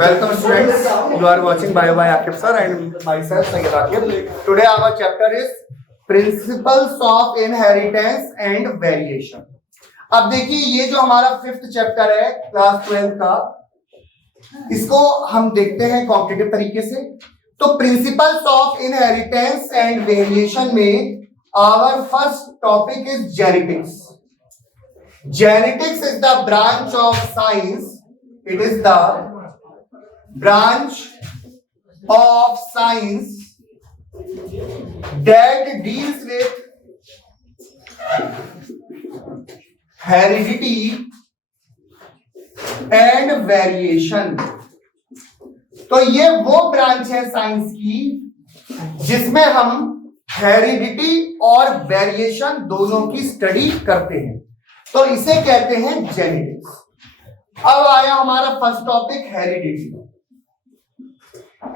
Welcome students, you are watching Bio by Akib sir and myself Sayyid Akib. Today our chapter is Principles of Inheritance and Variation. अब देखिए ये जो हमारा 5th chapter है class 12 का, इसको हम देखते हैं कॉम्पिटिटिव तरीके से। तो principles of inheritance and variation में our first topic is genetics. Genetics is the branch of science. It is the branch of science that deals with heredity and variation. तो ये वो ब्रांच है साइंस की जिसमें हम हेरिडिटी और variation दोनों की स्टडी करते हैं, तो इसे कहते हैं जेनेटिक्स। अब आया हमारा फर्स्ट टॉपिक हेरिडिटी।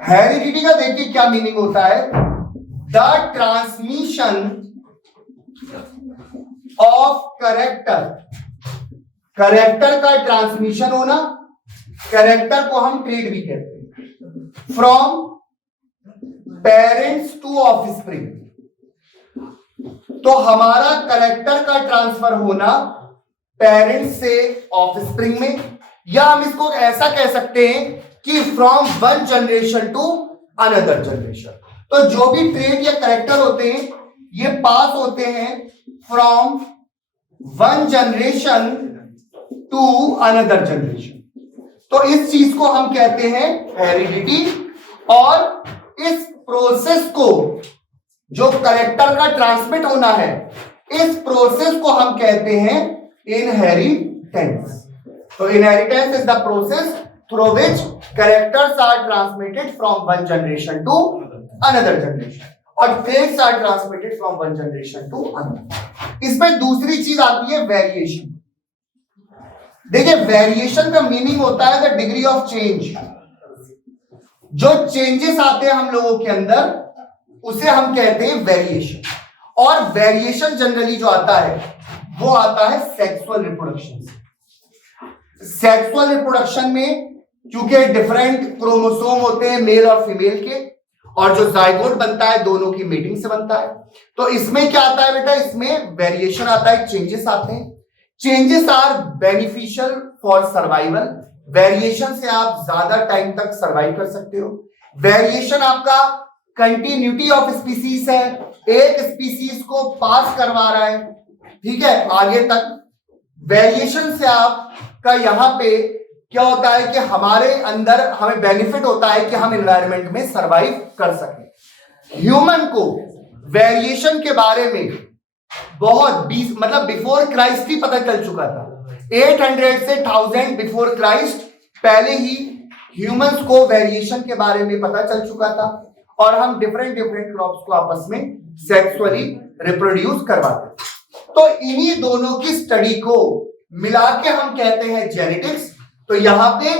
हेरिडिटी का देखिए क्या मीनिंग होता है। The transmission of character, character का ट्रांसमिशन होना, कैरेक्टर को हम ट्रेड भी कहते हैं, फ्रॉम पेरेंट्स टू ऑफस्प्रिंग। तो हमारा कैरेक्टर का ट्रांसफर होना पेरेंट्स से ऑफस्प्रिंग में, या हम इसको ऐसा कह सकते हैं कि from one generation to another generation. तो जो भी ट्रेट या कैरेक्टर होते हैं ये पास होते हैं from one generation to another generation. तो इस चीज को हम कहते हैं हेरिडिटी, और इस प्रोसेस को, जो कैरेक्टर का ट्रांसमिट होना है, इस प्रोसेस को हम कहते हैं इनहेरिटेंस। तो inheritance is the process through which characters are transmitted from one generation to another generation, और traits are transmitted from one generation to another. इसमें दूसरी चीज आती है वेरिएशन। देखिए वेरिएशन का मीनिंग होता है द डिग्री ऑफ चेंज। जो चेंजेस आते हैं हम लोगों के अंदर उसे हम कहते हैं वेरिएशन। और वेरिएशन जनरली जो आता है वो आता है सेक्सुअल रिप्रोडक्शन से। सेक्सुअल रिप्रोडक्शन में क्योंकि डिफरेंट क्रोमोसोम होते हैं मेल और फीमेल के, और जो जाइगोट बनता है दोनों की मीटिंग से बनता है, तो इसमें क्या आता है बेटा, इसमें वेरिएशन आता है, चेंजेस आते हैं। Changes are beneficial for survival. Variation से आप ज्यादा टाइम तक सर्वाइव कर सकते हो। वेरिएशन आपका कंटिन्यूटी ऑफ स्पीसीज है, एक स्पीसीज को पास करवा रहा है, ठीक है, आगे तक। वेरिएशन से आपका यहां पे क्या होता है कि हमारे अंदर हमें बेनिफिट होता है कि हम एनवायरनमेंट में सरवाइव कर सकें। ह्यूमन को वेरिएशन के बारे में बहुत मतलब बिफोर क्राइस्ट ही पता चल चुका था। 800 से 1000 बिफोर क्राइस्ट पहले ही ह्यूमंस को वेरिएशन के बारे में पता चल चुका था, और हम डिफरेंट क्रॉप्स को आपस में सेक्सुअली रिप्रोड्यूस करवाते हैं। तो इन्हीं दोनों की स्टडी को मिला के हम कहते हैं जेनेटिक्स। तो यहां पे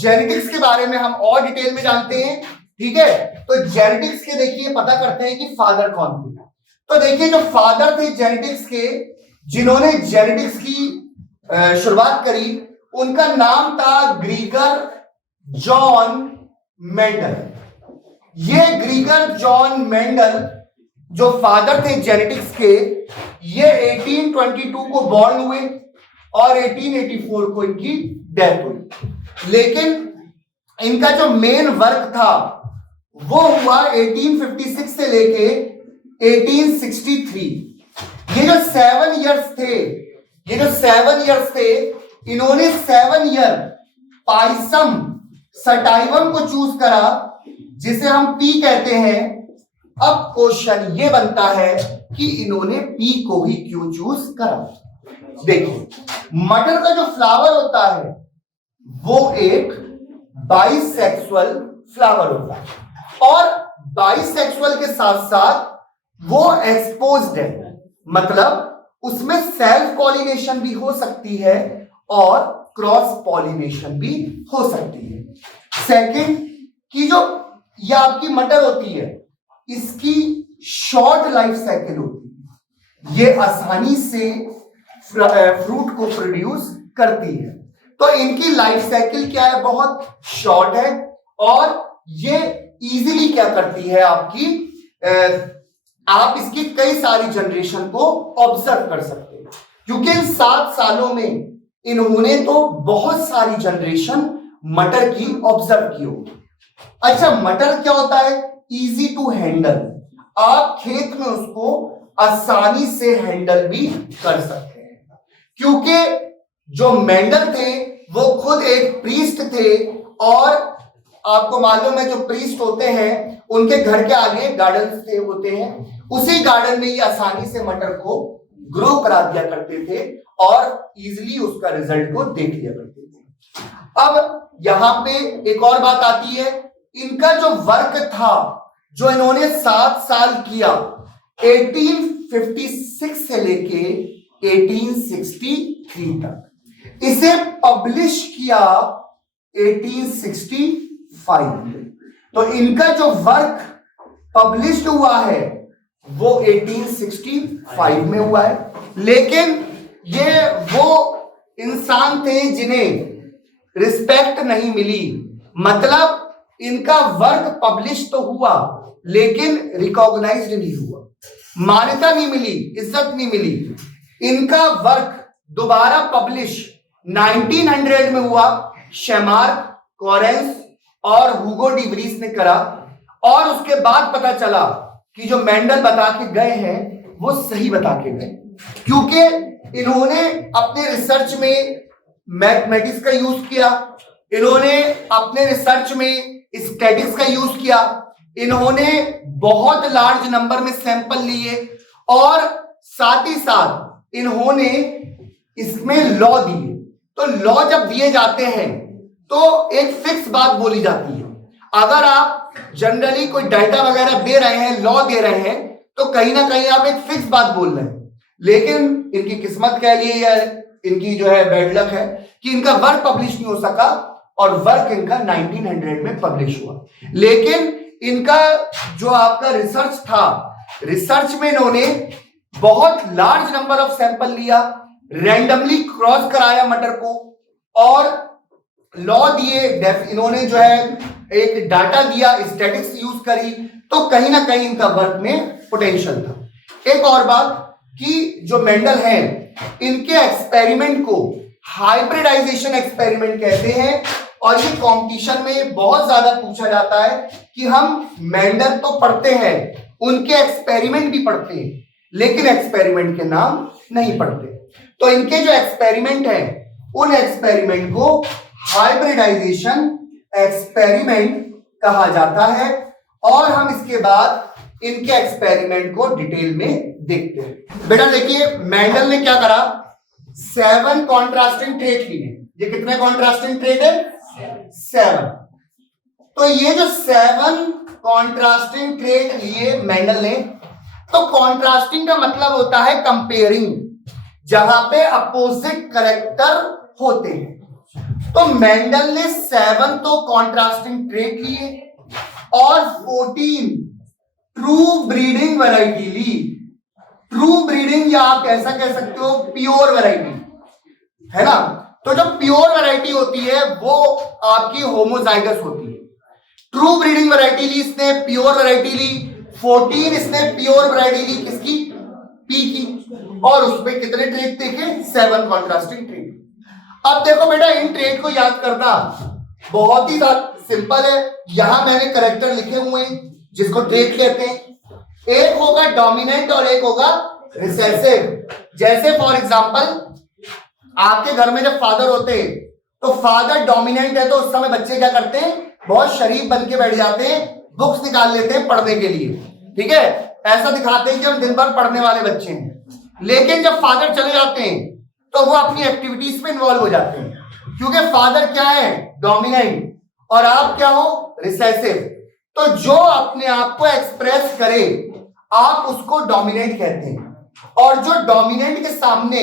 जेनेटिक्स के बारे में हम और डिटेल में जानते हैं, ठीक है। तो जेनेटिक्स के देखिए पता करते हैं कि फादर कौन थे। तो देखिए जो फादर थे जेनेटिक्स के, जिन्होंने जेनेटिक्स की शुरुआत करी, उनका नाम था ग्रीगर जॉन मेंडल। ये ग्रीगर जॉन मेंडल जो फादर थे जेनेटिक्स के, ये 1822 को बॉर्न हुए और 1884 को इनकी डेथ हुई। लेकिन इनका जो मेन वर्क था वो हुआ 1856 से लेके 1863। ये जो 7 इयर्स थे, इन्होंने 7 ईयर पाइसम सटाइवम को चूज करा, जिसे हम पी कहते हैं। अब क्वेश्चन ये बनता है कि इन्होंने पी को ही क्यों चूज करा। देखिए मटर का जो फ्लावर होता है वो एक बाइसेक्सुअल फ्लावर होता है, और बाइसेक्सुअल के साथ साथ वो एक्सपोज्ड है, मतलब उसमें सेल्फ पॉलिनेशन भी हो सकती है और क्रॉस पॉलिनेशन भी हो सकती है। सेकंड कि जो ये आपकी मटर होती है, इसकी शॉर्ट लाइफ साइकिल होती है, ये आसानी से फ्रूट को प्रोड्यूस करती है। तो इनकी लाइफ साइकिल क्या है, बहुत शॉर्ट है और ये इजीली क्या करती है आपकी, आप इसकी कई सारी जनरेशन को ऑब्जर्व कर सकते हैं, क्योंकि इन 7 सालों में इन्होंने तो बहुत सारी जनरेशन मटर की ऑब्जर्व की होगी। अच्छा, मटर क्या होता है, इजी टू हैंडल, आप खेत में उसको आसानी से हैंडल भी कर सकते हैं, क्योंकि जो मेंडल थे वो खुद एक प्रीस्ट थे और आपको मालूम है जो प्रीस्ट होते हैं उनके घर के आगे गार्डन से होते हैं, उसी गार्डन में ये आसानी से मटर को ग्रो करा दिया करते थे और इजीली उसका रिजल्ट को देख लिया करते थे। अब यहां पे एक और बात आती है, इनका जो वर्क था जो इन्होंने 7 साल किया 1856 से लेके 1863 तक, इसे पब्लिश किया 1865 में। तो इनका जो वर्क पब्लिश हुआ है वो 1865 में हुआ है, लेकिन ये वो इंसान थे जिन्हें रिस्पेक्ट नहीं मिली, मतलब इनका वर्क पब्लिश तो हुआ लेकिन रिकॉग्नाइज्ड नहीं हुआ, मान्यता नहीं मिली, इज्जत नहीं मिली। इनका वर्क दोबारा पब्लिश 1900 में हुआ, शेमार्क, कॉरेंस और हुगो डी व्रीस ने करा और उसके बाद पता चला कि जो मेंडल बता के गए हैं वो सही बता के गए, क्योंकि इन्होंने अपने रिसर्च में मैथमेटिक्स का यूज किया, इन्होंने अपने रिसर्च में स्टैटिक्स का यूज किया, इन्होंने बहुत लार्ज नंबर में सैंपल लिए और साथ ही साथ इन्होंने इसमें लॉ दिए। तो लॉ जब दिए जाते हैं तो एक फिक्स बात बोली जाती है, अगर आप जनरली कोई डाटा वगैरह दे रहे हैं, लॉ दे रहे हैं, तो कहीं ना कहीं आप एक फिक्स बात बोल रहे हैं, लेकिन इनकी किस्मत कह लिए या इनकी जो है बैड लक है कि इनका वर्क पब्लिश नहीं हो सका और वर्क इनका 1900 में पब्लिश हुआ। लेकिन इनका जो आपका रिसर्च था, रिसर्च में इन्होंने बहुत लार्ज नंबर ऑफ सैंपल लिया, रैंडमली क्रॉस कराया मटर को और लॉ दिए, इन्होंने जो है एक डाटा दिया, स्टैटिक्स यूज करी, तो कहीं ना कहीं इनका वर्क में पोटेंशियल था। एक और बात कि जो मेंडल हैं इनके एक्सपेरिमेंट को हाइब्रिडाइजेशन एक्सपेरिमेंट कहते हैं और ये कंपटीशन में बहुत ज्यादा पूछा जाता है कि हम मेंडल तो पढ़ते हैं, उनके एक्सपेरिमेंट भी पढ़ते हैं, लेकिन एक्सपेरिमेंट के नाम नहीं पढ़ते। तो इनके जो एक्सपेरिमेंट हैं उन एक्सपेरिमेंट को हाइब्रिडाइजेशन एक्सपेरिमेंट कहा जाता है और हम इसके बाद इनके एक्सपेरिमेंट को डिटेल में देखते हैं। बेटा देखिए, मेंडल ने क्या करा, 7 कॉन्ट्रास्टिंग ट्रेट लिए। ये कितने कॉन्ट्रास्टिंग ट्रेट है? 7। तो ये जो 7 कॉन्ट्रास्टिंग ट्रेट लिए मेंडल ने, तो कॉन्ट्रास्टिंग का मतलब होता है कंपेयरिंग, जहां पे अपोजिट कैरेक्टर होते हैं। तो मेंडल ने 7 तो कॉन्ट्रास्टिंग ट्रेट लिए और 14 ट्रू ब्रीडिंग वैरायटी ली। ट्रू ब्रीडिंग या आप ऐसा कह सकते हो प्योर वैरायटी, है ना। तो जो प्योर वैरायटी होती है वो आपकी होमोजाइगस होती है। ट्रू ब्रीडिंग वैरायटी ली इसने, प्योर वैरायटी ली 14, इसने प्योर वैरायटी ली किसकी? पी की, और उसमें कितने ट्रेट देखे? 7 कॉन्ट्रास्टिंग ट्रेट। अब देखो बेटा, इन ट्रेट को याद करना बहुत ही सिंपल है। यहां मैंने करेक्टर लिखे हुए हैं जिसको ट्रेट कहते हैं, एक होगा डोमिनेंट और एक होगा रिसेसिव। जैसे फॉर एग्जांपल आपके घर में जब फादर होते हैं तो फादर डोमिनेंट है तो उस समय बच्चे क्या करते हैं? बहुत शरीफ बन के बैठ जाते हैं, बुक्स निकाल लेते हैं पढ़ने के लिए, ठीक है, ऐसा दिखाते हैं कि हम दिन भर पढ़ने वाले बच्चे हैं। लेकिन जब फादर चले जाते हैं तो वो अपनी एक्टिविटीज में इन्वॉल्व हो जाते हैं, क्योंकि फादर क्या है? डोमिनेंट, और आप क्या हो? रिसेसिव। तो जो अपने आप को एक्सप्रेस करे आप उसको डोमिनेंट कहते हैं, और जो डोमिनेंट के सामने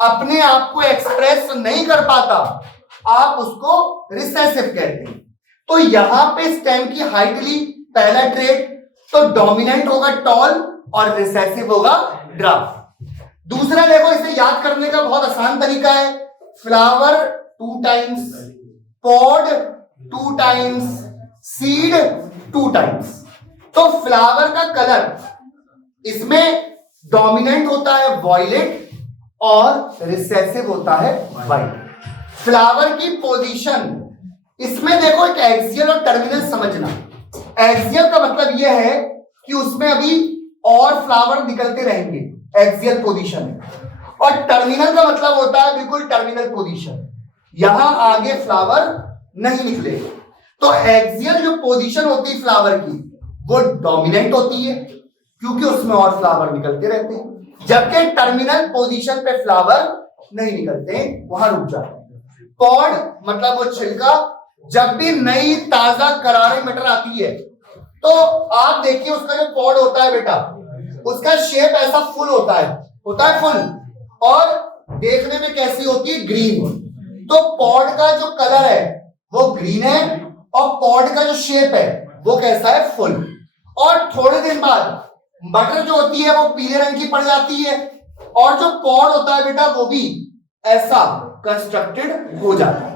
अपने आप को एक्सप्रेस नहीं कर पाता आप उसको रिसेसिव कहते हैं। तो यहां पे स्टेम की हाइट ली, पहला ट्रेट, तो डोमिनेंट होगा टॉल और रिसेसिव होगा ड्राफ। दूसरा देखो, इसे याद करने का बहुत आसान तरीका है, flower 2 times, pod 2 times, seed 2 times. तो फ्लावर का कलर इसमें डोमिनेंट होता है वॉयलेट और रिसेसिव होता है व्हाइट। फ्लावर की पोजीशन इसमें देखो, एक एक्सियल और टर्मिनल समझना। एक्सियल का मतलब यह है कि उसमें अभी और फ्लावर निकलते रहेंगे एक्सियल पोजीशन में, और टर्मिनल का मतलब होता है बिल्कुल टर्मिनल पोजीशन, यहां आगे फ्लावर नहीं निकले। तो एक्सियल जो पोजीशन होती है फ्लावर की वो डोमिनेंट होती है क्योंकि उसमें और फ्लावर निकलते रहते हैं, जबकि टर्मिनल पोजीशन पे फ्लावर नहीं निकलते, वहां रुक जाते हैं। पॉड मतलब वो छिलका, जब भी नई ताजा करारी मटर आती है तो आप देखिए उसका जो पॉड होता है बेटा, उसका शेप ऐसा फुल होता है फुल, और देखने में कैसी होती है, ग्रीन। तो पॉड का जो कलर है वो ग्रीन है और पॉड का जो शेप है वो कैसा है, फुल। और थोड़े दिन बाद मटर जो होती है वो पीले रंग की पड़ जाती है और जो पॉड होता है बेटा वो भी ऐसा कंस्ट्रक्टेड हो जाता है।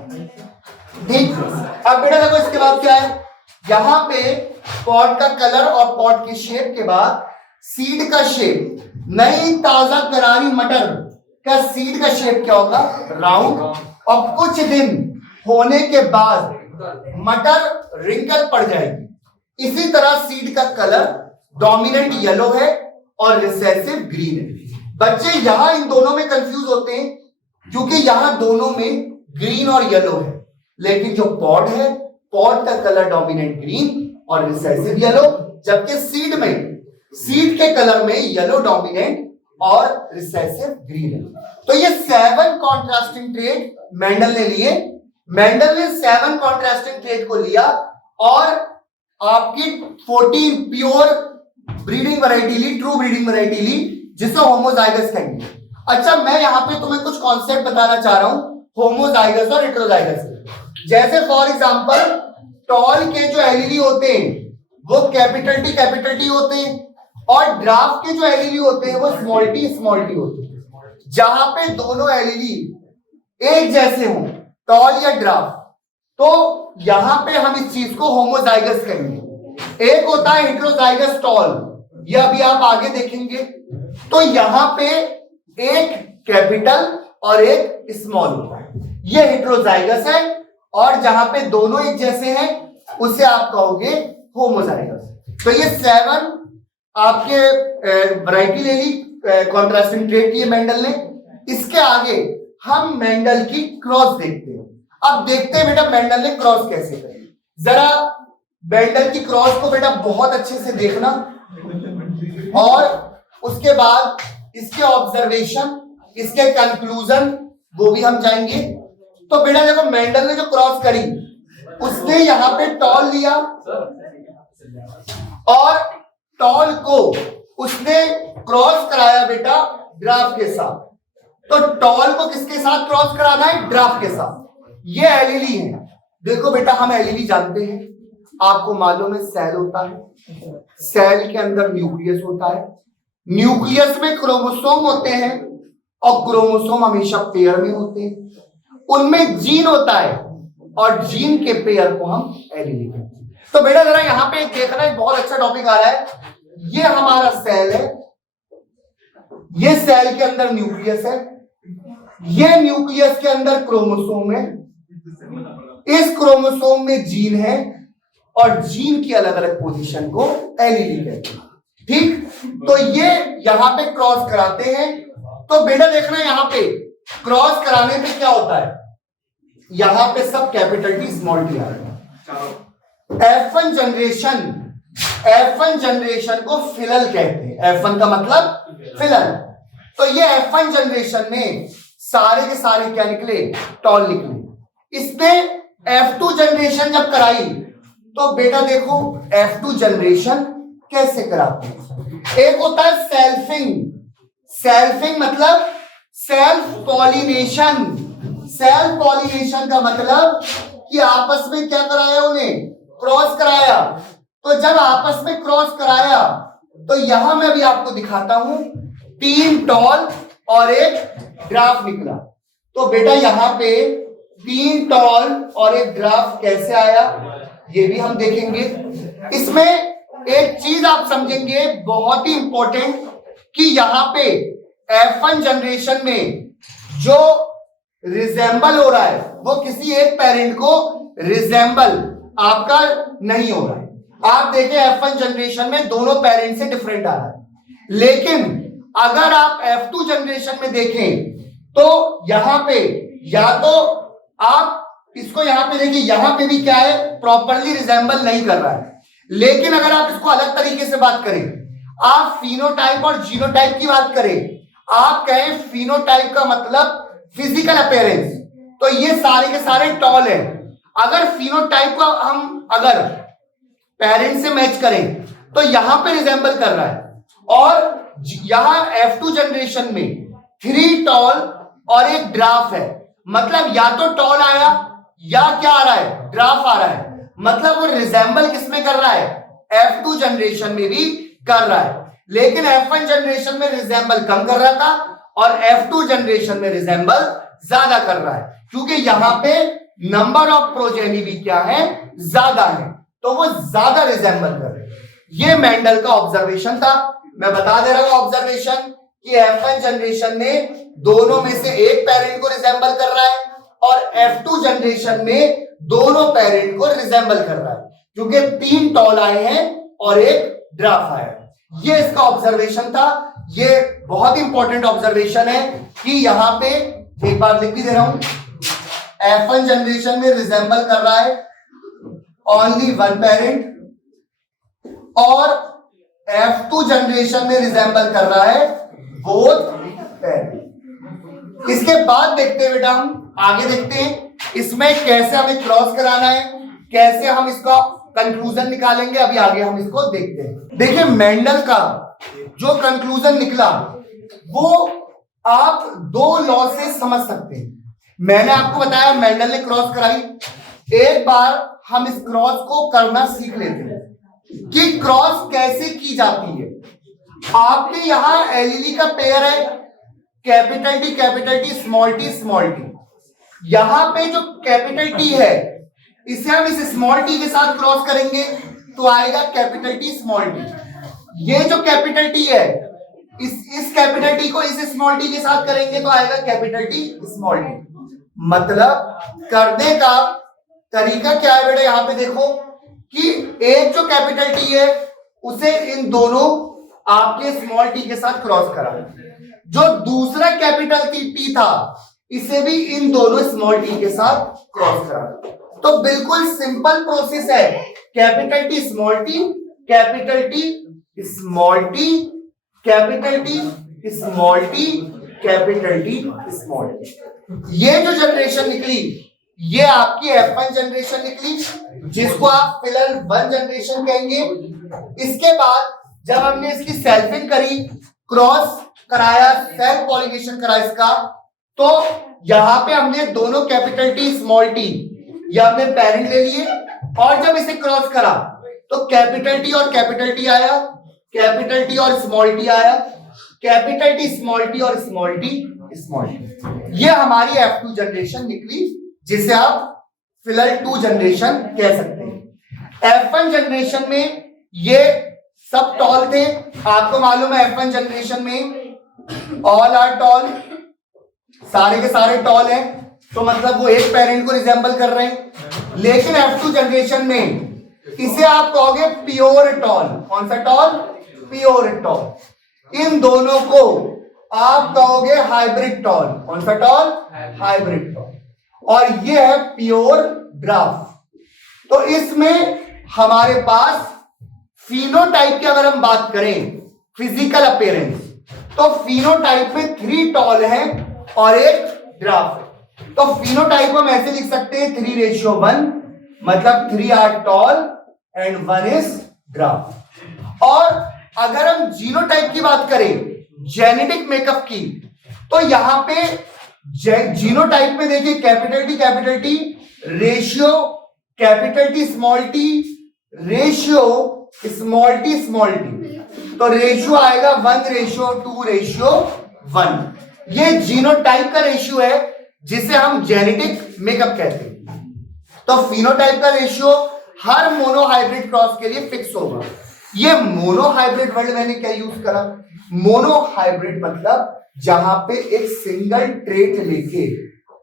ठीक, अब बेटा देखो इसके बाद क्या है, यहां पे पॉड का कलर और पॉड के शेप के बाद सीड का शेप, नई ताजा करारी मटर का सीड का शेप क्या होगा, राउंड, और कुछ दिन होने के बाद मटर रिंकल पड़ जाएगी। इसी तरह सीड का कलर डोमिनेंट येलो है और रिसेसिव ग्रीन है। बच्चे यहां इन दोनों में कंफ्यूज होते हैं क्योंकि यहां दोनों में ग्रीन और येलो है, लेकिन जो पॉड है, पॉड का कलर डोमिनेंट ग्रीन और रिसेसिव येलो, जबकि सीड में, सीड के कलर में येलो डोमिनेंट और रिसेसिव ग्रीन है। तो ये 7 कॉन्ट्रास्टिंग ट्रेड मेंडल ने लिए। मेंडल ने 7 कॉन्ट्रास्टिंग ट्रेड को लिया और आपकी 14 प्योर ब्रीडिंग वैरायटी ली, ट्रू ब्रीडिंग वैरायटी ली, जिसे होमोजाइगस कहेंगे। अच्छा, मैं यहां पे तुम्हें कुछ कॉन्सेप्ट बताना चाह रहा हूं होमोजाइगस और हेटेरोजाइगस। जैसे फॉर एग्जांपल टॉल के जो एलईडी होते हैं वो कैपिटल टी होते हैं और ड्राफ्ट के जो एलईडी होते हैं वो स्मॉल टी होते हैं। जहां पे दोनों एलईडी एक जैसे हों, टॉल या ड्राफ्ट, तो यहां पे हम इस चीज को होमोजाइगस कहेंगे। एक होता है हेटेरोजाइगस टॉल, ये अभी आप आगे देखेंगे। तो यहां पे एक कैपिटल और एक स्मॉल होता है, ये हेटेरोजाइगस है, और जहां पे दोनों एक जैसे हैं उसे आप कहोगे होमोजाइगस। तो ये 7 आपके वैरायटी ले ली, कॉन्ट्रास्टिंग ट्रेड की मेंडल ने। इसके आगे हम मेंडल की क्रॉस देखते हैं। अब देखते हैं बेटा मेंडल ने क्रॉस कैसे करी। जरा मेंडल की क्रॉस को बेटा बहुत अच्छे से देखना और उसके बाद इसके ऑब्जर्वेशन, इसके कंक्लूजन, वो भी हम जाएंगे। तो बेटा देखो मेंडल ने जो क्रॉस करी उसने यहां पे टॉल लिया और टॉल को उसने क्रॉस कराया बेटा ड्राफ्ट के साथ। तो टॉल को किसके साथ क्रॉस कराना है, ड्राफ्ट के साथ। ये एलईडी है, देखो बेटा हम एलईडी जानते हैं, आपको मालूम है सेल होता है, सेल के अंदर न्यूक्लियस होता है, न्यूक्लियस में क्रोमोसोम होते हैं और क्रोमोसोम हमेशा पेयर में होते हैं, उनमें जीन होता है और जीन के पेयर को हम एलईडी कहते हैं। तो बेटा जरा यहां पे देखना, एक बहुत अच्छा टॉपिक आ रहा है। ये हमारा सेल है, ये सेल के अंदर न्यूक्लियस है, ये न्यूक्लियस के अंदर क्रोमोसोम है, इस क्रोमोसोम में जीन है और जीन की अलग अलग पोजीशन को एलईडी कहते हैं। ठीक, तो ये यहां पे क्रॉस कराते हैं। तो बेटा देखना यहां पे क्रॉस कराने पे क्या होता है, यहां पे सब कैपिटल टी स्मॉल टी आ रहा है। F1 जनरेशन को फिलल कहते हैं। F1 का मतलब फिलल। तो ये F1 जनरेशन में सारे के सारे क्या निकले, टॉल निकले। इसने F2 जनरेशन जब कराई तो बेटा देखो F2 जनरेशन कैसे कराते हैं। एक होता है सेल्फिंग, सेल्फिंग मतलब सेल्फ पॉलिनेशन। सेल्फ पॉलिनेशन का मतलब कि आपस में क्या कराया, उन्हें क्रॉस कराया। तो जब आपस में क्रॉस कराया तो यहां मैं भी आपको दिखाता हूं, 3 टॉल और एक ड्राफ्ट निकला। तो बेटा यहां पे 3 टॉल और एक ड्राफ कैसे आया ये भी हम देखेंगे। इसमें एक चीज आप समझेंगे बहुत ही इंपॉर्टेंट कि यहां पे F1 जनरेशन में जो रिजेंबल हो रहा है वो किसी एक पेरेंट को रिजेंबल आपका नहीं हो रहा है। आप देखें F1 जनरेशन में दोनों पेरेंट से डिफरेंट आ रहा है, लेकिन अगर आप F2 जनरेशन में देखें तो यहां पे या तो आप इसको यहां पे देखिए, यहां पे भी क्या है, प्रॉपरली रिजेंबल नहीं कर रहा है। लेकिन अगर आप इसको अलग तरीके से बात करें, आप फिनोटाइप और जीनोटाइप की बात करें, आप कहें फिनोटाइप का मतलब फिजिकल अपीयरेंस, तो ये सारे के सारे टॉल हैं। अगर फिनोटाइप का हम अगर पेरेंट से मैच करें तो यहां पे रिजेंबल कर रहा है, और यहां F2 जनरेशन में 3 टॉल और एक ड्राफ है, मतलब या तो टॉल आया या क्या आ रहा है, ड्राफ आ रहा है। मतलब वो रिजेंबल किसमें कर रहा है, F2 जनरेशन में भी कर रहा है, लेकिन F1 जनरेशन में रिजेंबल कम कर रहा था और F2 जनरेशन में रिजेंबल ज्यादा कर रहा है, क्योंकि यहां पे नंबर ऑफ प्रोजेनी भी क्या है, ज्यादा है, तो वो ज्यादा रिजेंबल कर रहे हैं। ये मेंडल का ऑब्जर्वेशन था। मैं बता दे रहा हूं ऑब्जर्वेशन कि F1 जनरेशन में दोनों में से एक पेरेंट को रिजेंबल कर रहा है और F2 जनरेशन में दोनों पेरेंट को रिजेंबल कर रहा है, क्योंकि 3 टॉल आए हैं और एक ड्राफ आया है। ये इसका ऑब्जर्वेशन था। ये बहुत इंपॉर्टेंट ऑब्जर्वेशन है कि यहां पे एक बार लिख भी दे रहा हूं, F1 जनरेशन में रिजेंबल कर रहा है ओनली 1 पेरेंट और F2 जनरेशन में रिजेंबल कर रहा है बोथ पेरेंट। इसके बाद देखते हैं बेटा, हम आगे देखते हैं इसमें कैसे हमें क्रॉस कराना है, कैसे हम इसका कंक्लूजन निकालेंगे। अभी आगे हम इसको देखते हैं। देखिए मेंडल का जो कंक्लूजन निकला वो आप 2 लॉ से समझ सकते हैं। मैंने आपको बताया मेंडल ने क्रॉस कराई, एक बार हम इस क्रॉस को करना सीख लेते हैं कि क्रॉस कैसे की जाती है। आपके यहां एलईडी का पेयर है कैपिटल टी स्मॉल टी। यहां पे जो कैपिटल टी है इसे हम इस स्मॉल टी के साथ क्रॉस करेंगे तो आएगा कैपिटल टी स्मॉल टी। ये जो कैपिटल टी है इस कैपिटल टी को इस स्मॉल टी के साथ करेंगे तो आएगा कैपिटल टी स्मॉल टी। मतलब करने का तरीका क्या है बेटा, यहां पे देखो कि एक जो कैपिटल टी है उसे इन दोनों आपके स्मॉल टी के साथ क्रॉस करा, जो दूसरा कैपिटल टी था इसे भी इन दोनों स्मॉल टी के साथ क्रॉस करा। तो बिल्कुल सिंपल प्रोसेस है, capital T small T, capital T small T, capital T small T, capital T small T. ये जो जनरेशन निकली ये आपकी F1 जनरेशन निकली, जिसको आप फिलहाल 1 जनरेशन कहेंगे। इसके बाद जब हमने इसकी सेल्फिंग करी, क्रॉस कराया, सेल्फ पॉलिनेशन करा इसका, तो यहां पे हमने दोनों कैपिटल टी स्मॉल टी ये हमने पेरेंट ले लिए, और जब इसे क्रॉस करा तो कैपिटल टी और कैपिटल टी आया, कैपिटल टी और स्मॉल टी आया, कैपिटल टी स्मॉल टी और स्मॉल टी स्मॉल टी। ये हमारी F2 जनरेशन निकली, जिसे आप फिलहाल 2 जनरेशन कह सकते हैं। F1 जनरेशन में ये सब टॉल थे, आपको मालूम है F1 जनरेशन में ऑल आर टॉल, सारे के सारे टॉल हैं, तो मतलब वो एक पेरेंट को रिजेंबल कर रहे हैं। लेकिन F2 जनरेशन में इसे आप कहोगे प्योर टॉल। कौन सा टॉल? Pure tall. इन दोनों को आप कहोगे हाइब्रिड टॉल। कौन सा टॉल? Hybrid toll. और ये है प्योर ड्राफ्ट। तो इसमें हमारे पास फिनोटाइप की अगर हम बात करें, फिजिकल अपीयरेंस, तो फिनोटाइप में 3 टॉल हैं और एक ड्राफ्ट। तो फिनोटाइप हम ऐसे लिख सकते हैं 3:1, मतलब 3 are tall and 1 is draft. और अगर हम जीनोटाइप की बात करें, जेनेटिक मेकअप की, तो यहां पे जीनोटाइप में देखिए capital T ratio capital T small T ratio small T, तो रेशियो आएगा 1:2:1। ये जीनोटाइप का रेशियो है, जिसे हम जेनेटिक मेकअप कहते हैं। तो फिनोटाइप का रेशियो हर मोनोहाइब्रिड क्रॉस के लिए फिक्स होगा। ये मोनोहाइब्रिड वर्ड मैंने क्या यूज करा? मोनोहाइब्रिड मतलब जहां पे एक सिंगल ट्रेट लेके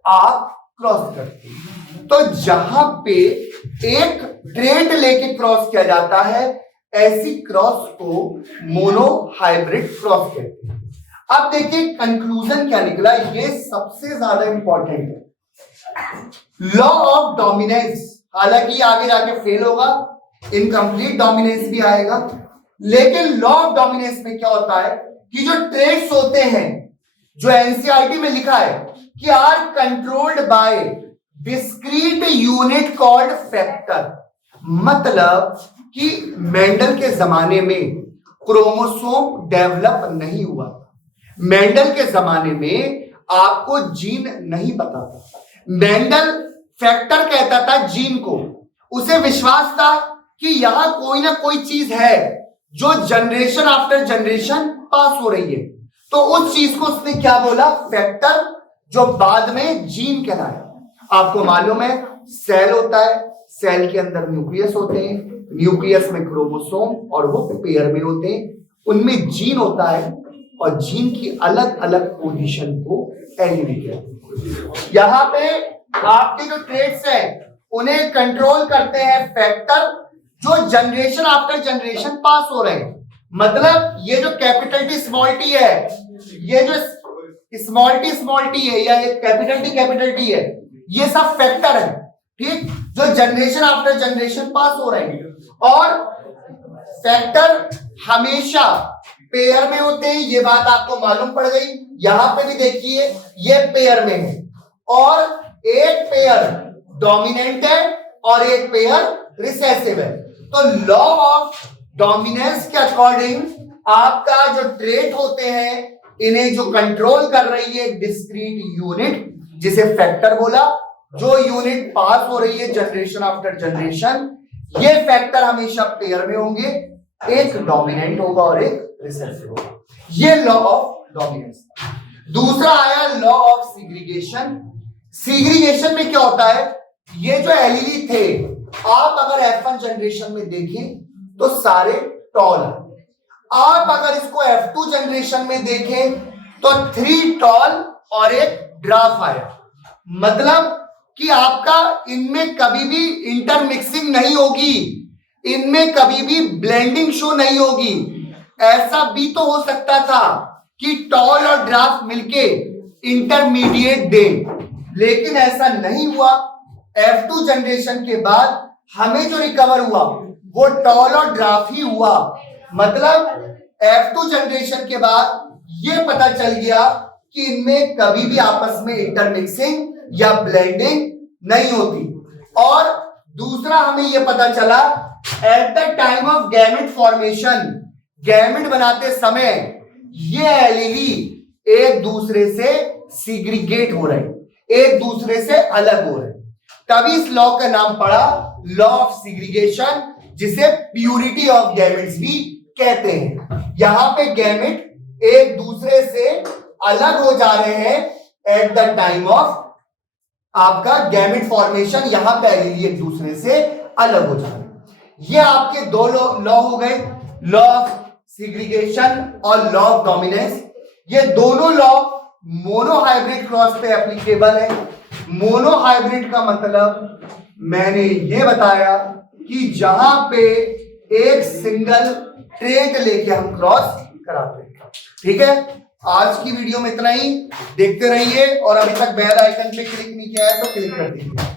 आप क्रॉस करते हैं। तो जहां पे एक ट्रेट लेके क्रॉस किया जाता है, ऐसी क्रॉस को मोनोहाइब्रिड क्रॉस कहते हैं। अब देखिए कंक्लूजन क्या निकला, ये सबसे ज्यादा इंपॉर्टेंट है। लॉ ऑफ डोमिनेंस, हालांकि आगे जाके फेल होगा, इनकम्प्लीट डोमिनेंस भी आएगा, लेकिन लॉ ऑफ डोमिनेंस में क्या होता है कि जो ट्रेट्स होते हैं, जो एनसीईआरटी में लिखा है कि are controlled by discrete unit called factor, मतलब कि मेंडल के जमाने में क्रोमोसोम डेवलप नहीं हुआ। मेंडल के जमाने में आपको जीन नहीं पता था। मेंडल फैक्टर कहता था जीन को, उसे विश्वास था कि यहां कोई ना कोई चीज है जो जनरेशन आफ्टर जनरेशन पास हो रही है। तो उस चीज को उसने क्या बोला? फैक्टर, जो बाद में जीन कहलाया। आपको मालूम है सेल होता है, सेल के अंदर न्यूक्लियस होते हैं, न्यूक्लियस में क्रोमोसोम और वो पेयर में होते हैं, उनमें जीन होता है और जीन की अलग अलग पोजीशन को एलिनी कहते हैं। यहां पे आपके जो ट्रेट्स हैं उन्हें कंट्रोल करते हैं फैक्टर, जो जनरेशन आफ्टर जनरेशन पास हो रहे हैं। मतलब ये जो कैपिटल टी स्मॉल टी है, ये जो स्मॉल टी है या ये कैपिटल टी है, ये सब फैक्टर है, ठीक, जो जनरेशन आफ्टर जनरेशन पास हो रहे हैं। और फैक्टर हमेशा पेयर में होते हैं, ये बात आपको मालूम पड़ गई। यहां पे भी देखिए ये पेयर में है और एक पेयर डोमिनेंट है और एक पेयर रिसेसिव है। तो लॉ ऑफ डोमिनेंस के अकॉर्डिंग आपका जो ट्रेट होते हैं, इन्हें जो कंट्रोल कर रही है डिस्क्रीट यूनिट, जिसे फैक्टर बोला, जो यूनिट पास हो रही है जनरेशन आफ्टर जनरेशन, ये फैक्टर हमेशा पेयर में होंगे, एक डोमिनेंट होगा और एक रिसेसिव होगा। ये लॉ ऑफ डोमिनेंस। दूसरा आया लॉ ऑफ सिग्रीगेशन। सिग्रीगेशन में क्या होता है, ये जो एलीली थे, आप अगर F1 जनरेशन में देखें तो सारे टॉल है। आप अगर इसको F2 जनरेशन में देखें तो 3 टॉल और एक ड्राफ आया। मतलब कि आपका इनमें कभी भी इंटरमिक्सिंग नहीं होगी, इनमें कभी भी ब्लेंडिंग शो नहीं होगी। ऐसा भी तो हो सकता था कि टॉल और ड्राफ मिलके इंटरमीडिएट दे, लेकिन ऐसा नहीं हुआ। F2 जनरेशन के बाद हमें जो रिकवर हुआ वो टॉल और ड्राफ ही हुआ। मतलब F2 जनरेशन के बाद ये पता चल गया कि इनमें कभी भी आपस में इंटरमिक्सिंग या ब्लेंडिंग नहीं होती। और दूसरा हमें यह पता चला at the time of gamete formation, gamete बनाते समय ये एलीली एक दूसरे से सिग्रीगेट हो रहे, एक दूसरे से अलग हो रहे, तभी इस लॉ का नाम पड़ा लॉ ऑफ सिग्रीगेशन, जिसे प्यूरिटी ऑफ गैमेट्स भी कहते हैं। यहां पे गैमेट एक दूसरे से अलग हो जा रहे हैं एट द टाइम ऑफ आपका गैमेट फॉर्मेशन, यहां पे एलीली एक दूसरे से अलग हो जा रहे हैं। ये आपके दो लॉ हो गए, लॉ ऑफ सिग्रीगेशन और लॉ ऑफ डोमिनेंस। ये दोनों लॉ मोनोहाइब्रिड क्रॉस पे एप्लीकेबल है। मोनोहाइब्रिड का मतलब मैंने ये बताया कि जहां पे एक सिंगल ट्रेट लेके हम क्रॉस कराते हैं। ठीक है, आज की वीडियो में इतना ही। देखते रहिए और अभी तक बेल आइकन पे क्लिक नहीं किया है तो क्लिक कर दीजिए।